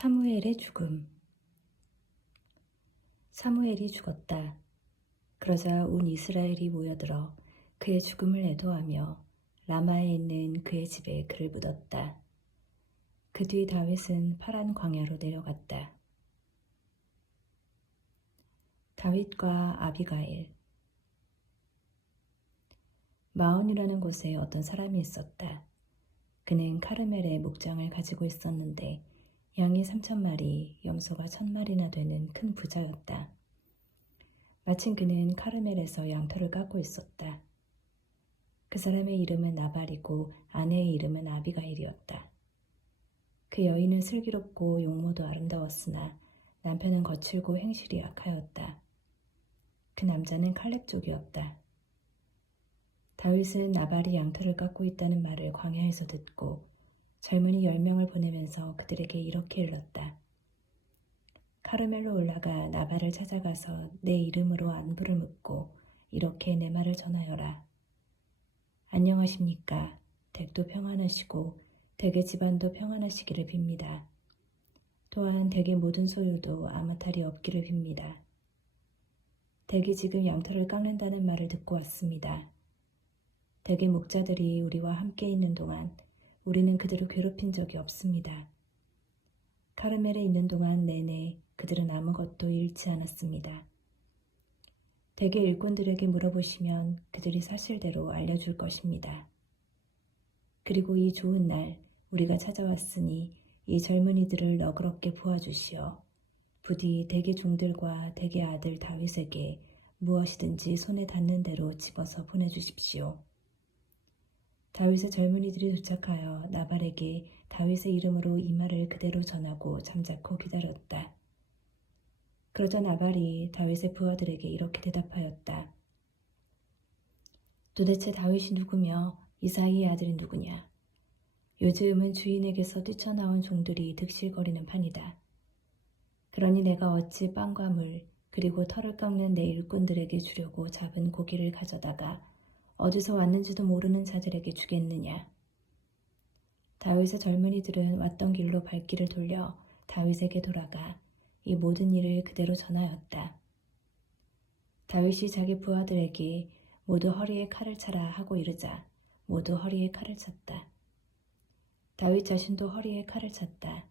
사무엘의 죽음. 사무엘이 죽었다. 그러자 온 이스라엘이 모여들어 그의 죽음을 애도하며 라마에 있는 그의 집에 그를 묻었다. 그 뒤 다윗은 파란 광야로 내려갔다. 다윗과 아비가일. 마온이라는 곳에 어떤 사람이 있었다. 그는 카르멜의 목장을 가지고 있었는데 양이 3,000마리, 염소가 1,000마리나 되는 큰 부자였다. 마침 그는 카르멜에서 양털을 깎고 있었다. 그 사람의 이름은 나발이고 아내의 이름은 아비가일이었다. 그 여인은 슬기롭고 용모도 아름다웠으나 남편은 거칠고 행실이 약하였다. 그 남자는 칼렙 족이었다. 다윗은 나발이 양털을 깎고 있다는 말을 광야에서 듣고 젊은이 10명을 보내면서 그들에게 이렇게 일렀다. 카르멜로 올라가 나발을 찾아가서 내 이름으로 안부를 묻고 이렇게 내 말을 전하여라. 안녕하십니까. 댁도 평안하시고 댁의 집안도 평안하시기를 빕니다. 또한 댁의 모든 소유도 아무 탈이 없기를 빕니다. 댁이 지금 양털을 깎는다는 말을 듣고 왔습니다. 댁의 목자들이 우리와 함께 있는 동안 우리는 그들을 괴롭힌 적이 없습니다. 카르멜에 있는 동안 내내 그들은 아무것도 잃지 않았습니다. 댁의 일꾼들에게 물어보시면 그들이 사실대로 알려줄 것입니다. 그리고 이 좋은 날 우리가 찾아왔으니 이 젊은이들을 너그럽게 부어주시어 부디 댁의 종들과 댁의 아들 다윗에게 무엇이든지 손에 닿는 대로 집어서 보내주십시오. 다윗의 젊은이들이 도착하여 나발에게 다윗의 이름으로 이 말을 그대로 전하고 잠자코 기다렸다. 그러자 나발이 다윗의 부하들에게 이렇게 대답하였다. 도대체 다윗이 누구며 이사이의 아들이 누구냐? 요즘은 주인에게서 뛰쳐나온 종들이 득실거리는 판이다. 그러니 내가 어찌 빵과 물 그리고 털을 깎는 내 일꾼들에게 주려고 잡은 고기를 가져다가 어디서 왔는지도 모르는 자들에게 주겠느냐? 다윗의 젊은이들은 왔던 길로 발길을 돌려 다윗에게 돌아가 이 모든 일을 그대로 전하였다. 다윗이 자기 부하들에게 모두 허리에 칼을 차라 하고 이르자 모두 허리에 칼을 찼다. 다윗 자신도 허리에 칼을 찼다.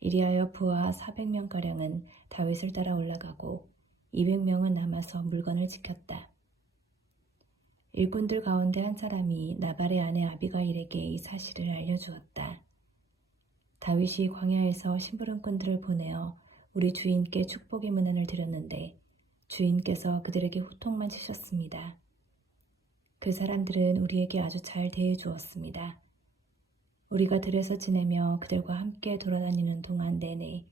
이리하여 부하 400명가량은 다윗을 따라 올라가고 200명은 남아서 물건을 지켰다. 일꾼들 가운데 한 사람이 나발의 아내 아비가일에게 이 사실을 알려주었다. 다윗이 광야에서 심부름꾼들을 보내어 우리 주인께 축복의 문안을 드렸는데 주인께서 그들에게 호통만 치셨습니다. 그 사람들은 우리에게 아주 잘 대해주었습니다. 우리가 들에서 지내며 그들과 함께 돌아다니는 동안 내내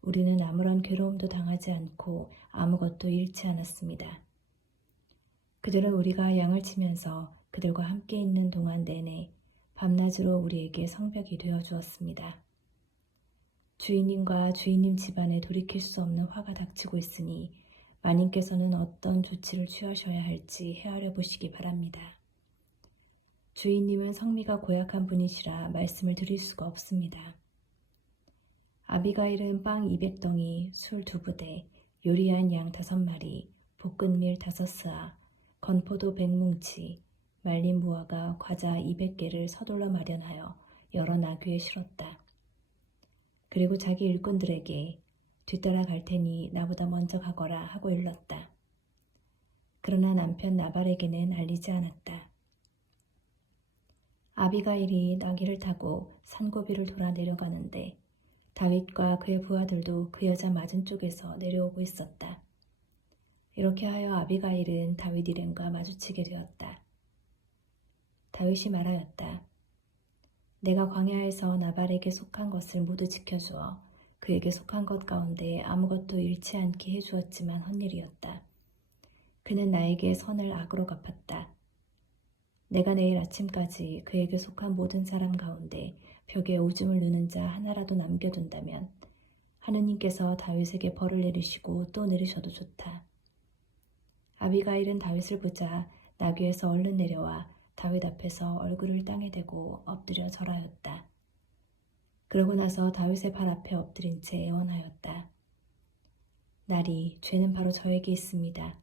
우리는 아무런 괴로움도 당하지 않고 아무것도 잃지 않았습니다. 그들은 우리가 양을 치면서 그들과 함께 있는 동안 내내 밤낮으로 우리에게 성벽이 되어 주었습니다. 주인님과 주인님 집안에 돌이킬 수 없는 화가 닥치고 있으니 마님께서는 어떤 조치를 취하셔야 할지 헤아려 보시기 바랍니다. 주인님은 성미가 고약한 분이시라 말씀을 드릴 수가 없습니다. 아비가일은 빵 200덩이, 술 2부대, 요리한 양 5마리, 볶은 밀 5스아, 건포도 100뭉치, 말린 무화과, 과자 200개를 서둘러 마련하여 여러 나귀에 실었다. 그리고 자기 일꾼들에게 뒤따라 갈 테니 나보다 먼저 가거라 하고 일렀다. 그러나 남편 나발에게는 알리지 않았다. 아비가일이 나귀를 타고 산고비를 돌아 내려가는데 다윗과 그의 부하들도 그 여자 맞은 쪽에서 내려오고 있었다. 이렇게 하여 아비가일은 다윗 일행과 마주치게 되었다. 다윗이 말하였다. 내가 광야에서 나발에게 속한 것을 모두 지켜주어 그에게 속한 것 가운데 아무것도 잃지 않게 해주었지만 헛일이었다. 그는 나에게 선을 악으로 갚았다. 내가 내일 아침까지 그에게 속한 모든 사람 가운데 벽에 오줌을 누는 자 하나라도 남겨둔다면 하느님께서 다윗에게 벌을 내리시고 또 내리셔도 좋다. 아비가일은 다윗을 보자 나귀에서 얼른 내려와 다윗 앞에서 얼굴을 땅에 대고 엎드려 절하였다. 그러고 나서 다윗의 발 앞에 엎드린 채 애원하였다. 나리, 죄는 바로 저에게 있습니다.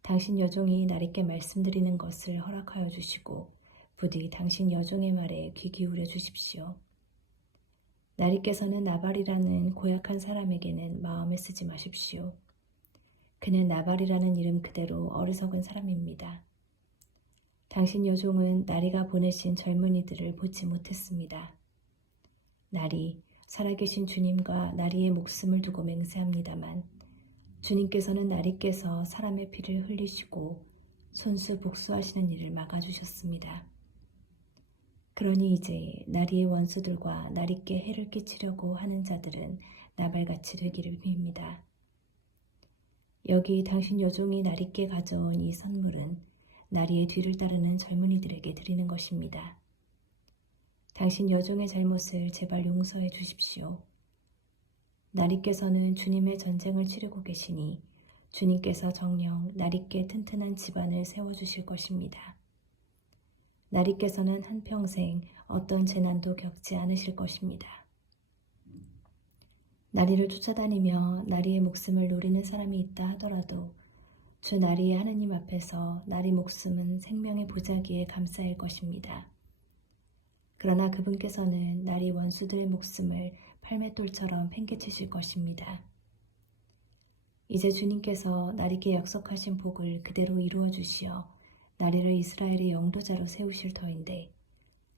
당신 여종이 나리께 말씀드리는 것을 허락하여 주시고 부디 당신 여종의 말에 귀 기울여 주십시오. 나리께서는 나발이라는 고약한 사람에게는 마음에 쓰지 마십시오. 그는 나발이라는 이름 그대로 어리석은 사람입니다. 당신 여종은 나리가 보내신 젊은이들을 보지 못했습니다. 나리, 살아계신 주님과 나리의 목숨을 두고 맹세합니다만 주님께서는 나리께서 사람의 피를 흘리시고 손수 복수하시는 일을 막아주셨습니다. 그러니 이제 나리의 원수들과 나리께 해를 끼치려고 하는 자들은 나발같이 되기를 빕니다. 여기 당신 여종이 나리께 가져온 이 선물은 나리의 뒤를 따르는 젊은이들에게 드리는 것입니다. 당신 여종의 잘못을 제발 용서해 주십시오. 나리께서는 주님의 전쟁을 치르고 계시니 주님께서 정녕 나리께 튼튼한 집안을 세워주실 것입니다. 나리께서는 한평생 어떤 재난도 겪지 않으실 것입니다. 나리를 쫓아다니며 나리의 목숨을 노리는 사람이 있다 하더라도 주 나리의 하느님 앞에서 나리 목숨은 생명의 보자기에 감싸일 것입니다. 그러나 그분께서는 나리 원수들의 목숨을 팔맷돌처럼 팽개치실 것입니다. 이제 주님께서 나리께 약속하신 복을 그대로 이루어 주시어 나리를 이스라엘의 영도자로 세우실 터인데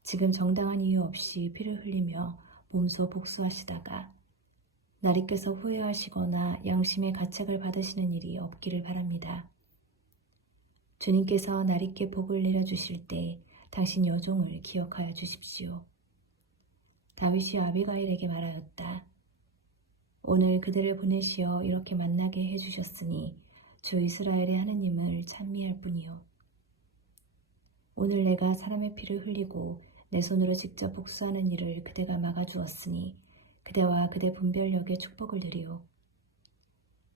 지금 정당한 이유 없이 피를 흘리며 몸소 복수하시다가 나리께서 후회하시거나 양심의 가책을 받으시는 일이 없기를 바랍니다. 주님께서 나리께 복을 내려주실 때 당신 여종을 기억하여 주십시오. 다윗이 아비가일에게 말하였다. 오늘 그들을 보내시어 이렇게 만나게 해주셨으니 주 이스라엘의 하느님을 찬미할 뿐이요. 오늘 내가 사람의 피를 흘리고 내 손으로 직접 복수하는 일을 그대가 막아주었으니 그대와 그대 분별력에 축복을 드리오.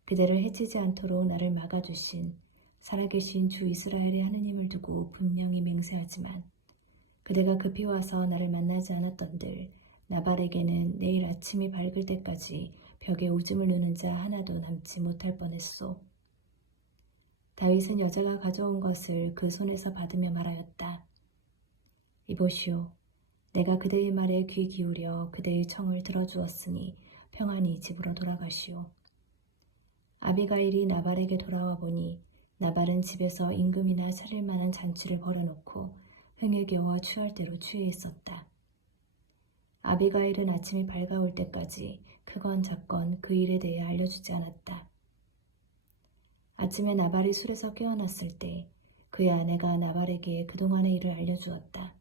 그대를 해치지 않도록 나를 막아주신 살아계신 주 이스라엘의 하느님을 두고 분명히 맹세하지만 그대가 급히 와서 나를 만나지 않았던들 나발에게는 내일 아침이 밝을 때까지 벽에 오줌을 누는 자 하나도 남지 못할 뻔했소. 다윗은 여자가 가져온 것을 그 손에서 받으며 말하였다. 이보시오. 내가 그대의 말에 귀 기울여 그대의 청을 들어주었으니 평안히 집으로 돌아가시오. 아비가일이 나발에게 돌아와 보니 나발은 집에서 임금이나 차릴 만한 잔치를 벌여놓고 흥에 겨워 취할 대로 취해 있었다. 아비가일은 아침이 밝아올 때까지 크건 작건 그 일에 대해 알려주지 않았다. 아침에 나발이 술에서 깨어났을 때 그의 아내가 나발에게 그동안의 일을 알려주었다.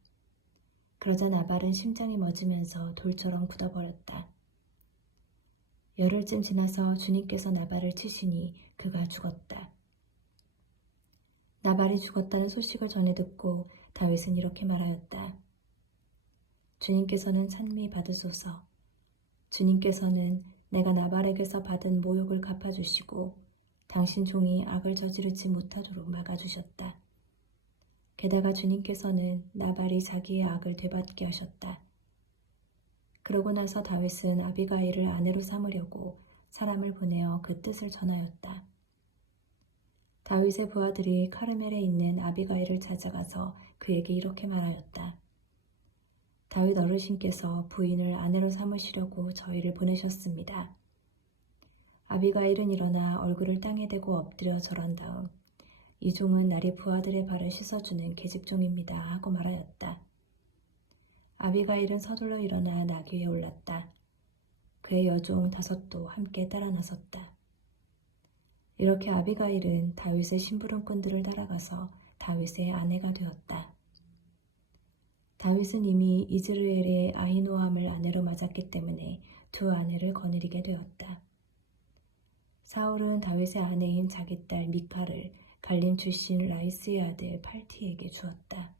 그러자 나발은 심장이 멎으면서 돌처럼 굳어버렸다. 열흘쯤 지나서 주님께서 나발을 치시니 그가 죽었다. 나발이 죽었다는 소식을 전해 듣고 다윗은 이렇게 말하였다. 주님께서는 찬미 받으소서. 주님께서는 내가 나발에게서 받은 모욕을 갚아주시고 당신 종이 악을 저지르지 못하도록 막아주셨다. 게다가 주님께서는 나발이 자기의 악을 되받게 하셨다. 그러고 나서 다윗은 아비가일을 아내로 삼으려고 사람을 보내어 그 뜻을 전하였다. 다윗의 부하들이 카르멜에 있는 아비가일을 찾아가서 그에게 이렇게 말하였다. 다윗 어르신께서 부인을 아내로 삼으시려고 저희를 보내셨습니다. 아비가일은 일어나 얼굴을 땅에 대고 엎드려 절한 다음 이 종은 나리 부하들의 발을 씻어주는 계집종입니다 하고 말하였다. 아비가일은 서둘러 일어나 나귀에 올랐다. 그의 여종 5도 함께 따라 나섰다. 이렇게 아비가일은 다윗의 심부름꾼들을 따라가서 다윗의 아내가 되었다. 다윗은 이미 이즈르엘의 아히노함을 아내로 맞았기 때문에 두 아내를 거느리게 되었다. 사울은 다윗의 아내인 자기 딸 미칼을 갈림 출신 라이스의 아들 팔티에게 주었다.